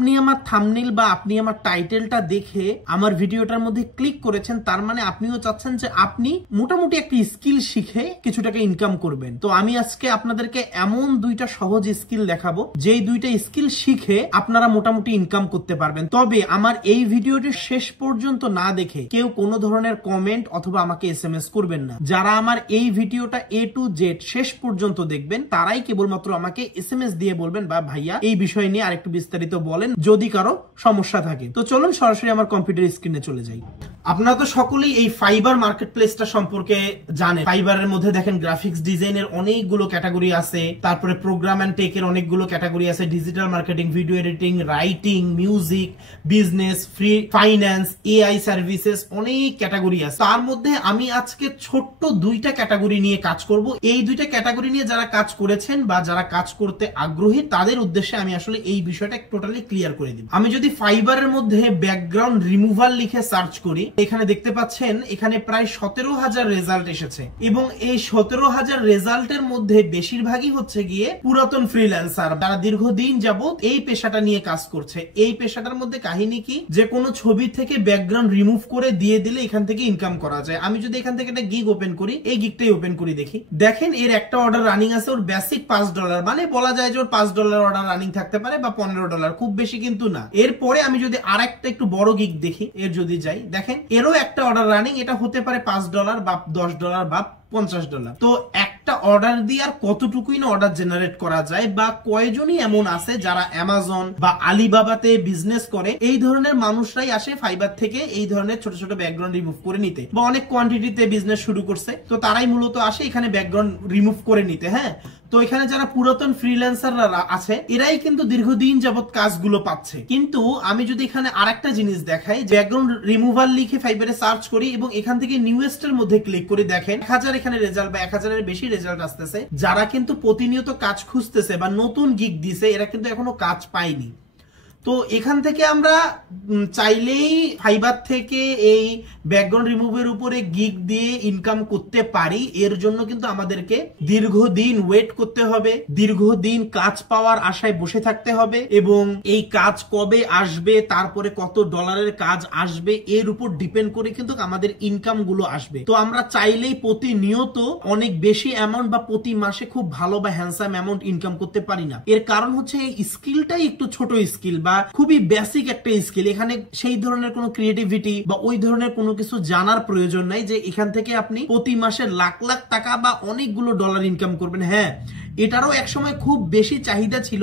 আপনি আমার থাম্বনেল বা আপনি আমার টাইটেলটা দেখে আমার ভিডিওটার মধ্যে ক্লিক করেছেন, তার মানে আপনিও চাচ্ছেন যে আপনি মোটামুটি একটা স্কিল শিখে কিছু টাকা ইনকাম করবেন। তো আমি আজকে আপনাদেরকে এমন দুইটা সহজ স্কিল দেখাবো, যেই দুইটা স্কিল শিখে আপনারা মোটামুটি ইনকাম করতে পারবেন। তবে আমার এই ভিডিওটি শেষ পর্যন্ত না দেখে কেউ কোনো ধরনের কমেন্ট অথবা আমাকে এসএমএস করবেন না। যারা আমার এই ভিডিওটা A to Z শেষ পর্যন্ত দেখবেন তারাই কেবলমাত্র আমাকে এসএমএস দিয়ে বলবেন বা ভাইয়া এই বিষয় নিয়ে আরেকটু বিস্তারিত বলেন যদি কারো সমস্যা থাকে। তো চলুন সরাসরি আমার কম্পিউটার স্ক্রিনে চলে যাই। আপনারা তো সকলেই এই ফাইবার মার্কেট প্লেসটা সম্পর্কে জানেন। ফাইবারের মধ্যে দেখেন গ্রাফিক্স ডিজাইনের অনেকগুলো ক্যাটাগরি আছে, তারপরে প্রোগ্রাম এন্ড টেকের অনেকগুলো ক্যাটাগরি আছে, digital marketing, video editing, writing, music, business, free finance, AI services, অনেক ক্যাটাগরি আছে। তার মধ্যে আমি আজকে ছোট্ট দুইটা ক্যাটাগরি নিয়ে কাজ করব। এই দুইটা ক্যাটাগরি নিয়ে যারা কাজ করেছেন বা যারা কাজ করতে আগ্রহী তাদের উদ্দেশ্যে আমি আসলে এই বিষয়টা টোটালি ক্লিয়ার করে দিব। আমি যদি ফাইবারের মধ্যে ব্যাকগ্রাউন্ড রিমুভাল লিখে সার্চ করি, এখানে দেখতে পাচ্ছেন এখানে প্রায় 17,000 রেজাল্ট এসেছে এবং এই 17,000 রেজাল্টের মধ্যে বেশিরভাগই হচ্ছে গিয়ে পুরাতন ফ্রিল্যান্সার যারা দীর্ঘদিন যাবত এই পেশাটা নিয়ে কাজ করছে। এই পেশাটার মধ্যে কাহিনী কি, যে কোনো ছবি থেকে ব্যাকগ্রাউন্ড রিমুভ করে দিয়ে দিলে এখান থেকে ইনকাম করা যায়। আমি যদি এখান থেকে একটা গিগ ওপেন করি, এই গিগটাই ওপেন করি, দেখি দেখেন এর একটা অর্ডার রানিং আছে, ওর বেসিক $5, মানে বলা যায় যে ওর $5 অর্ডার রানিং থাকতে পারে বা $15, খুব বেশি কিন্তু না। এরপরে আমি যদি আরেকটা একটু বড় গিগ দেখি, এর যদি যাই, দেখেন এরও একটা অর্ডার রানিং, এটা হতে পারে $5 বা $10 বা $50। তো একটা অর্ডার দিয়ে আর কতটুকুই না অর্ডার জেনারেট করা যায়, বা কয়জনই এমন আছে যারা অ্যামাজন বা আলিবাবাতে বিজনেস করে, এই ধরনের মানুষরাই আসে ফাইবার থেকে এই ধরনের ছোট ছোট ব্যাকগ্রাউন্ড রিমুভ করে নিতে, বা অনেক কোয়ান্টিটিতে বিজনেস শুরু করছে, তো তারাই মূলত আসে এখানে ব্যাকগ্রাউন্ড রিমুভ করে নিতে। হ্যাঁ, তো এখানে যারা পুরাতন ফ্রিল্যান্সাররা আছে এরাই কিন্তু দীর্ঘদিন যাবত কাজগুলো পাচ্ছে। কিন্তু আমি যদি এখানে আরেকটা জিনিস দেখাই, ব্যাকগ্রাউন্ড রিমুভাল লিখে ফাইবারে সার্চ করি এবং এখান থেকে নিউয়েস্ট এর মধ্যে ক্লিক করে দেখেন 1000 এখানে রেজাল্ট বা 1000 এর বেশি রেজাল্ট আসতেছে। যারা কিন্তু প্রতিনিয়ত কাজ খুঁজতেছে বা নতুন গিগ দিছে, এরা কিন্তু এখনো কাজ পায়নি। তো এখান থেকে আমরা চাইলেই ফাইবার থেকে এই ব্যাকগ্রাউন্ড রিমুভের উপরে গিগ দিয়ে ইনকাম করতে পারি। এর জন্য কিন্তু আমাদেরকে দীর্ঘদিন ওয়েট করতে হবে, দীর্ঘদিন কাজ পাওয়ার আশায় বসে থাকতে হবে এবং এই কাজ কবে আসবে, তারপরে কত ডলারের কাজ আসবে, এর উপর ডিপেন্ড করে কিন্তু আমাদের ইনকাম গুলো আসবে। তো আমরা চাইলেই প্রতিনিয়ত অনেক বেশি অ্যামাউন্ট বা প্রতি মাসে খুব ভালো বা হ্যান্ডসাম অ্যামাউন্ট ইনকাম করতে পারি না। এর কারণ হচ্ছে এই স্কিলটাই একটু ছোট স্কিল বা খুবই বেসিক একটা স্কিল। এখানে সেই ধরনের কোনো ক্রিয়েটিভিটি বা ওই ধরনের কোনো কিছু জানার প্রয়োজন নাই যে এখান থেকে আপনি প্রতি মাসে লাখ লাখ টাকা বা অনেকগুলো ডলার ইনকাম করবেন। হ্যাঁ, এটারও একসময় খুব বেশি চাহিদা ছিল,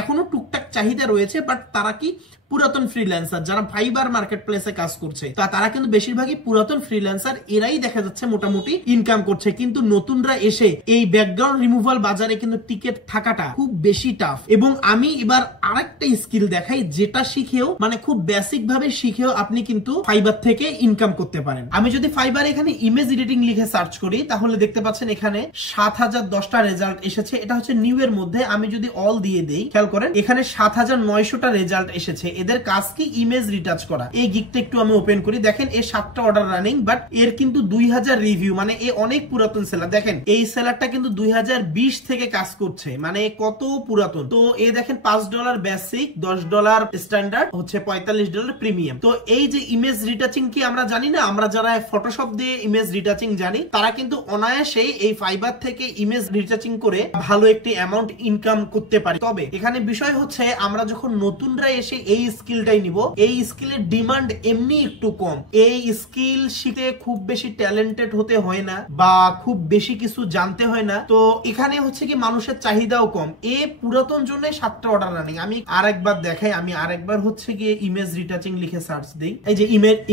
এখনো টুকটাক চাহিদা রয়েছে, বাট তারা কি পুরাতন ফ্রিল্যান্সার যারা ফাইবার মার্কেট প্লেসে কাজ করছে তারা কিন্তু বেশিরভাগই পুরাতন ফ্রিল্যান্সার, এরাই দেখা যাচ্ছে মোটামুটি ইনকাম করছে। কিন্তু নতুনরা এসে এই ব্যাকগ্রাউন্ড রিমুভাল বাজারে কিন্তু টিকেট থাকাটা খুব বেশি টাফ। এবং আমি এবার আরেকটা স্কিল দেখাই যেটা শিখেও মানে খুব বেসিক ভাবে শিখেও আপনি কিন্তু ফাইবার থেকে ইনকাম করতে পারেন। আমি যদি ফাইবার এখানে ইমেজ এডিটিং লিখে সার্চ করি তাহলে দেখতে পাচ্ছেন এখানে 7010টা রেজাল্ট এসেছে। এটা হচ্ছে নিউ এর মধ্যে। আমি যদি অল দিয়ে দেই, খেয়াল করেন এখানে 7900টা রেজাল্ট এসেছে। এদের কাজ কি ইমেজ রিটাচ করা। এই গিগটা একটু আমি ওপেন করি, দেখেন এর 7টা অর্ডার রানিং, বাট এর কিন্তু 2000 রিভিউ, মানে এ অনেক পুরাতন সেলার। দেখেন এই সেলারটা কিন্তু 2020 থেকে কাজ করছে, মানে কত পুরাতন। তো এই দেখেন $5 বেসিক, $10 স্ট্যান্ডার্ড, হচ্ছে $45 প্রিমিয়াম। তো এই যে ইমেজ রিটাচিং কি আমরা জানি না, আমরা যারা ফটোশপ দিয়ে ইমেজ রিটাচিং জানি তারা কিন্তু অনায়াসে এই ফাইবার থেকে ইমেজ রিটাচিং করে ভালো একটি অ্যামাউন্ট ইনকাম করতে পারি। তবে এখানে বিষয় হচ্ছে আমরা যখন নতুনরা এসে এই স্কিলটাই নিব, এই স্কিলের ডিমান্ড এমনি একটু কম। এই স্কিল শিখতে খুব বেশি ট্যালেন্টেড হতে হয় না বা খুব বেশি কিছু জানতে হয় না। তো এখানে হচ্ছে কি মানুষের চাহিদাও কম। এই পুরাতন জন্য 7টা অর্ডার রানিং। আমি আরেকবার দেখাই, আমি আরেকবার হচ্ছে গিয়ে ইমেজ রিটাচিং লিখে সার্চ দিই, এই যে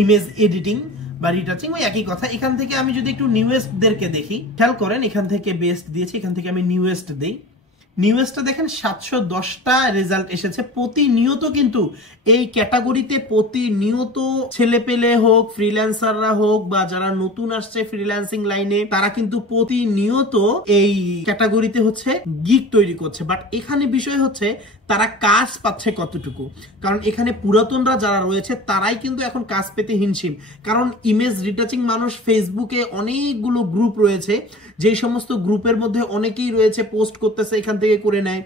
ইমেজ এডিটিং বা রিটাচিং ওই একই কথা। এখান থেকে আমি যদি একটু নিউয়েস্ট দেরকে দেখি, খেয়াল করেন এখান থেকে বেস্ট দিয়েছি, এখান থেকে আমি নিউয়েস্ট দেই, নিউজটা দেখেন 710টা রেজাল্ট এসেছে। প্রতিনিয়ত কিন্তু এই ক্যাটাগরিতে প্রতিনিয়ত ছেলে পেলে হোক, ফ্রিল্যান্সাররা হোক বা যারা নতুন আসছে ফ্রিল্যান্সিং লাইনে, তারা কিন্তু প্রতিনিয়ত এই ক্যাটাগরিতে হচ্ছে গিগ তৈরি করছে। বাট এখানে বিষয় হচ্ছে তারা কাজ পাচ্ছে কতটুকু। কারণ এখানে পুরাতনরা যারা রয়েছে তারাই কিন্তু এখন কাজ পেতে হিমশিম। কারণ ইমেজ রিটাচিং মানুষ ফেসবুকে অনেকগুলো গ্রুপ রয়েছে, যেই সমস্ত গ্রুপের মধ্যে অনেকেই রয়েছে পোস্ট করতেছে, এখান থেকে করে নেয়।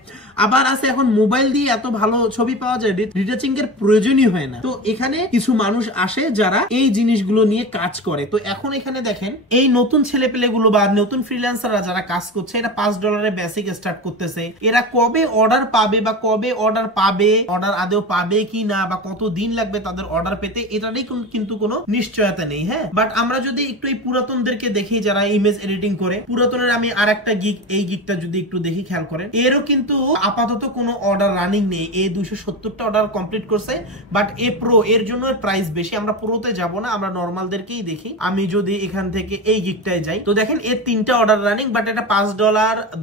আবার আছে এখন মোবাইল দিয়ে এত ভালো ছবি পাওয়া যায়, রিটাচিং এর প্রয়োজনই হয় না। তো এখানে কিছু মানুষ আসে যারা এই জিনিসগুলো নিয়ে কাজ করে। তো এখন এখানে দেখেন এই নতুন ছেলেপেলেগুলো বা নতুন ফ্রিল্যান্সাররা যারা কাজ করছে, এরা $5 বেসিক স্টার্ট করতেছে। এরা কবে অর্ডার পাবে বা কবে অর্ডার আদৌ পাবে কি না, বা কত দিন লাগবে তাদের অর্ডার পেতে, এটারই কিন্তু কোনো নিশ্চয়তা নেই। হ্যাঁ, বাট আমরা যদি একটু এই পুরাতনদেরকে দেখি যারা ইমেজ এডিটিং করে, পুরাতনের আমি আর একটা গিগ, এই গিগটা যদি একটু দেখি খেয়াল করেন, এরও কিন্তু আপাতত কোনো অর্ডার রানিং নেই। এ 270টা অর্ডার কমপ্লিট করছে, বাট এ প্রো এর জন্য প্রাইস বেশি। আমরা প্রোতে যাব না, আমরা নরমালদেরকেই দেখি। আমি যদি এখান থেকে এই গিগটায় যাই, তো দেখেন এর 3টা অর্ডার রানিং, বাট এটা $5,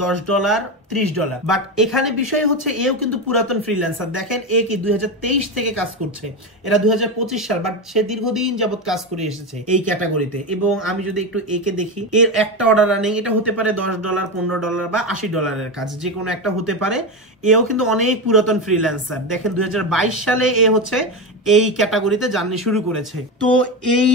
$10, $30। বাট এখানে বিষয় হচ্ছে এও কিন্তু পুরাতন ফ্রিল্যান্সার। দেখেন এ কি 2023 থেকে কাজ করছে, এরা 2025 সাল, বাট সে দীর্ঘদিন যাবত কাজ করে এসেছে এই ক্যাটাগরিতে। এবং আমি যদি একটু একে দেখি, এর একটা অর্ডার রানিং, এটা হতে পারে $10, $15 বা $80 কাজ, যে কোনো একটা হতে পারে। এও কিন্তু অনেক পুরাতন ফ্রিল্যান্সার। দেখেন 2022 সালে এ হচ্ছে এই ক্যাটাগরিতে জার্নি শুরু করেছে। তো এই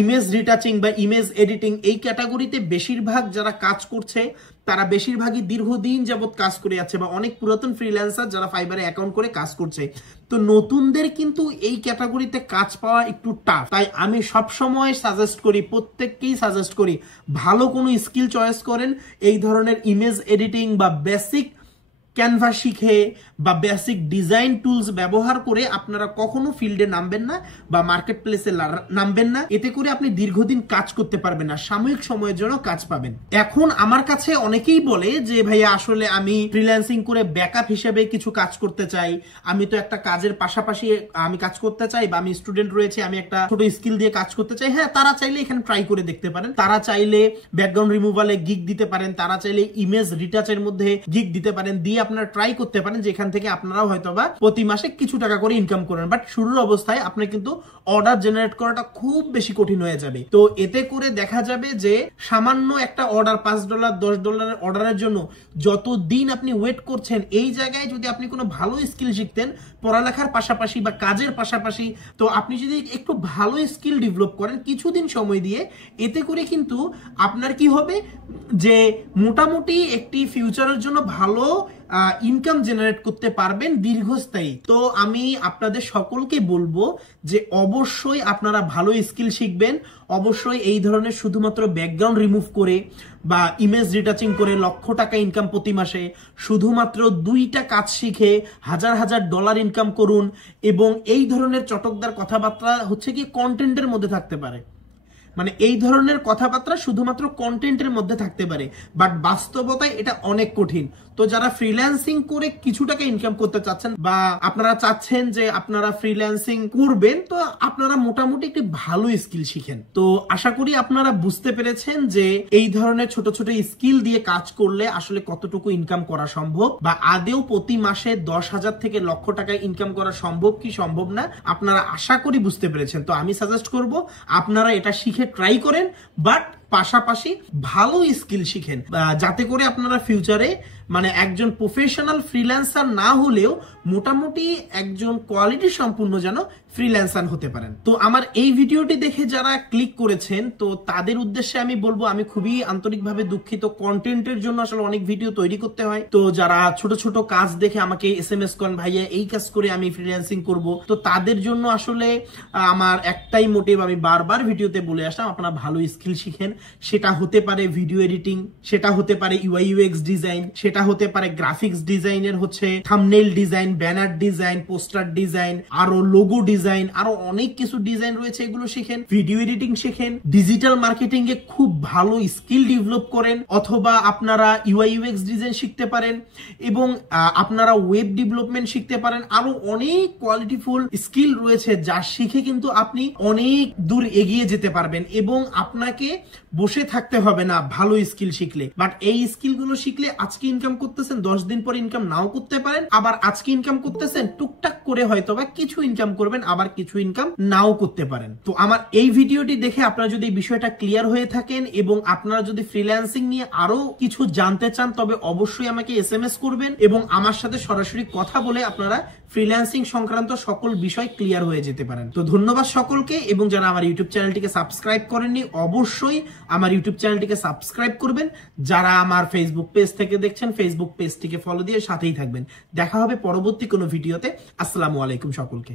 ইমেজ রিটাচিং বা ইমেজ এডিটিং এই ক্যাটাগরিতে বেশিরভাগ যারা কাজ করছে তারা বেশিরভাগই দীর্ঘদিন যাবত কাজ করে যাচ্ছে, বা অনেক পুরাতন ফ্রিল্যান্সার যারা ফাইবারে অ্যাকাউন্ট করে কাজ করছে। তো নতুনদের কিন্তু এই ক্যাটাগরিতে কাজ পাওয়া একটু টাফ। তাই আমি সব সময় সাজেস্ট করি, প্রত্যেককেই সাজেস্ট করি, ভালো কোনো স্কিল চয়েস করেন। এই ধরনের ইমেজ এডিটিং বা বেসিক ক্যানভা শিখে বা বেসিক ডিজাইন টুলস ব্যবহার করে আপনারা কখনো ফিল্ডে নামবেন না বা মার্কেট প্লেসে নামবেন না। এতে করে আপনি দীর্ঘদিন কাজ করতে পারবেন না, সাময়িক সময়ের জন্য কাজ পাবেন। এখন আমার কাছে অনেকেই বলে যে ভাইয়া আসলে আমি ফ্রিল্যান্সিং করে ব্যাকআপ হিসেবে কিছু কাজ করতে চাই, আমি তো একটা কাজের পাশাপাশি আমি কাজ করতে চাই, বা আমি স্টুডেন্ট রয়েছে, আমি একটা ছোট স্কিল দিয়ে কাজ করতে চাই। হ্যাঁ, তারা চাইলে এখানে ট্রাই করে দেখতে পারেন। তারা চাইলে ব্যাকগ্রাউন্ড রিমুভালে গিগ দিতে পারেন, তারা চাইলে ইমেজ রিটাচের মধ্যে গিগ দিতে পারেন, দিয়ে আপনারা ট্রাই করতে পারেন যেখান থেকে আপনারাও হয়তোবা প্রতি মাসে কিছু টাকা করে ইনকাম করেন। বাট শুরুর অবস্থায় আপনার কিন্তু অর্ডার জেনারেট করাটা খুব বেশি কঠিন হয়ে যাবে। তো এতে করে দেখা যাবে যে সামান্য একটা অর্ডার $5, $10 অর্ডারের জন্য যত দিন আপনি ওয়েট করছেন, এই জায়গায় যদি আপনি কোনো ভালো স্কিল শিখতেন পড়ালেখার পাশাপাশি বা কাজের পাশাপাশি, তো আপনি যদি একটু ভালো স্কিল ডেভেলপ করেন কিছুদিন সময় দিয়ে, এতে করে কিন্তু আপনার কি হবে যে মোটামুটি একটি ফিউচারের জন্য ভালো ইনকাম জেনারেট করতে পারবেন দীর্ঘস্থায়ী। তো আমি আপনাদের সকলকে বলবো যে অবশ্যই আপনারা ভালো স্কিল শিখবেন। অবশ্যই এই ধরনের শুধুমাত্র ব্যাকগ্রাউন্ড রিমুভ করে বা ইমেজ রিটাচিং করে লক্ষ টাকা ইনকাম প্রতি মাসে, শুধুমাত্র 2টা কাজ শিখে $1000 ইনকাম করুন। এবং এই ধরনের চটকদার কথাবার্তা হচ্ছে কি কন্টেন্টের মধ্যে থাকতে পারে, মানে এই ধরনের কথাবার্তা শুধুমাত্র কন্টেন্টের মধ্যে থাকতে পারে, বাট বাস্তবতায় এটা অনেক কঠিন। তো যারা ফ্রিল্যান্সিং করে কিছু টাকা ইনকাম করতে চাচ্ছেন বা আপনারা চাচ্ছেন যে আপনারা ফ্রিল্যান্সিং করবেন, তো আপনারা মোটামুটি একটি ভালো স্কিল শিখেন। তো আশা করি আপনারা বুঝতে পেরেছেন যে এই ধরনের ছোট ছোট স্কিল দিয়ে কাজ করলে আসলে কতটুকু ইনকাম করা সম্ভব, বা আদেও প্রতি মাসে 10,000 থেকে লক্ষ টাকা ইনকাম করা সম্ভব কি সম্ভব না, আপনারা আশা করি বুঝতে পেরেছেন। তো আমি সাজেস্ট করব আপনারা এটা শিখে ট্রাই করেন, বাট পাশাপাশি ভালো স্কিল শিখেন, যাতে করে আপনারা ফিউচারে মানে একজন প্রফেশনাল ফ্রিল্যান্সার না হলেও মোটামুটি একজন কোয়ালিটি সম্পূর্ণ যেন ফ্রিল্যান্সার হতে পারেন। তো আমার এই ভিডিওটি দেখে যারা ক্লিক করেছেন, তো তাদের উদ্দেশ্যে আমি বলবো আমি খুবই আন্তরিকভাবে দুঃখিত। কন্টেন্টের জন্য আসলে অনেক ভিডিও তৈরি করতে হয়। তো যারা ছোট ছোট কাজ দেখে আমাকে SMS করেন, ভাইয়া এই কাজ করে আমি ফ্রিল্যান্সিং করব, তো তাদের জন্য আসলে আমার একটাই মোটিভ, আমি বারবার ভিডিওতে বলে আসলাম আপনারা ভালো স্কিল শিখেন। সেটা হতে পারে ভিডিও এডিটিং, সেটা হতে পারে UI UX ডিজাইন, সেটা হতে পারে গ্রাফিক্স ডিজাইনের হচ্ছে thumbnail design, banner design, poster design, আরো লোগো ডিজাইন, আরো অনেক কিছু ডিজাইন রয়েছে, এগুলো শিখেন। ভিডিও এডিটিং শিখেন, ডিজিটাল মার্কেটিং এ খুব ভালো স্কিল ডেভেলপ করেন, অথবা আপনারা UI UX ডিজাইন শিখতে পারেন, এবং আপনারা ওয়েব ডেভেলপমেন্ট শিখতে পারেন। আরো অনেক কোয়ালিটিফুল স্কিল রয়েছে যা শিখে কিন্তু আপনি অনেক দূর এগিয়ে যেতে পারবেন এবং আপনাকে বসে থাকতে হবে না ভালো স্কিল শিখলে। বাট এই স্কিল গুলো শিখলে আজকে ইনকাম করতেছেন, 10 দিন পর ইনকাম নাও করতে পারেন, আবার আজকে ইনকাম করতেছেন টুকটাক করে হয়তো বা কিছু ইনকাম করবেন, আবার কিছু ইনকাম নাও করতে পারেন। তো আমার এই ভিডিওটি দেখে আপনারা যদি এই বিষয়টা ক্লিয়ার হয়ে থাকেন এবং আপনারা যদি ফ্রিল্যান্সিং নিয়ে আরো কিছু জানতে চান, তবে অবশ্যই আমাকে SMS করবেন এবং আমার সাথে সরাসরি কথা বলে আপনারা ফ্রিল্যান্সিং সংক্রান্ত সকল বিষয় ক্লিয়ার হয়ে যেতে পারেন। তো ধন্যবাদ সকলকে, এবং যারা আমার ইউটিউব চ্যানেলটিকে সাবস্ক্রাইব করেননি অবশ্যই আমার ইউটিউব চ্যানেলটিকে সাবস্ক্রাইব করবেন। যারা আমার ফেসবুক পেজ থেকে দেখছেন ফেসবুক পেজটিকে ফলো দিয়ে সাথেই থাকবেন। দেখা হবে পরবর্তী কোনো ভিডিওতে। আসসালামু আলাইকুম সকলকে।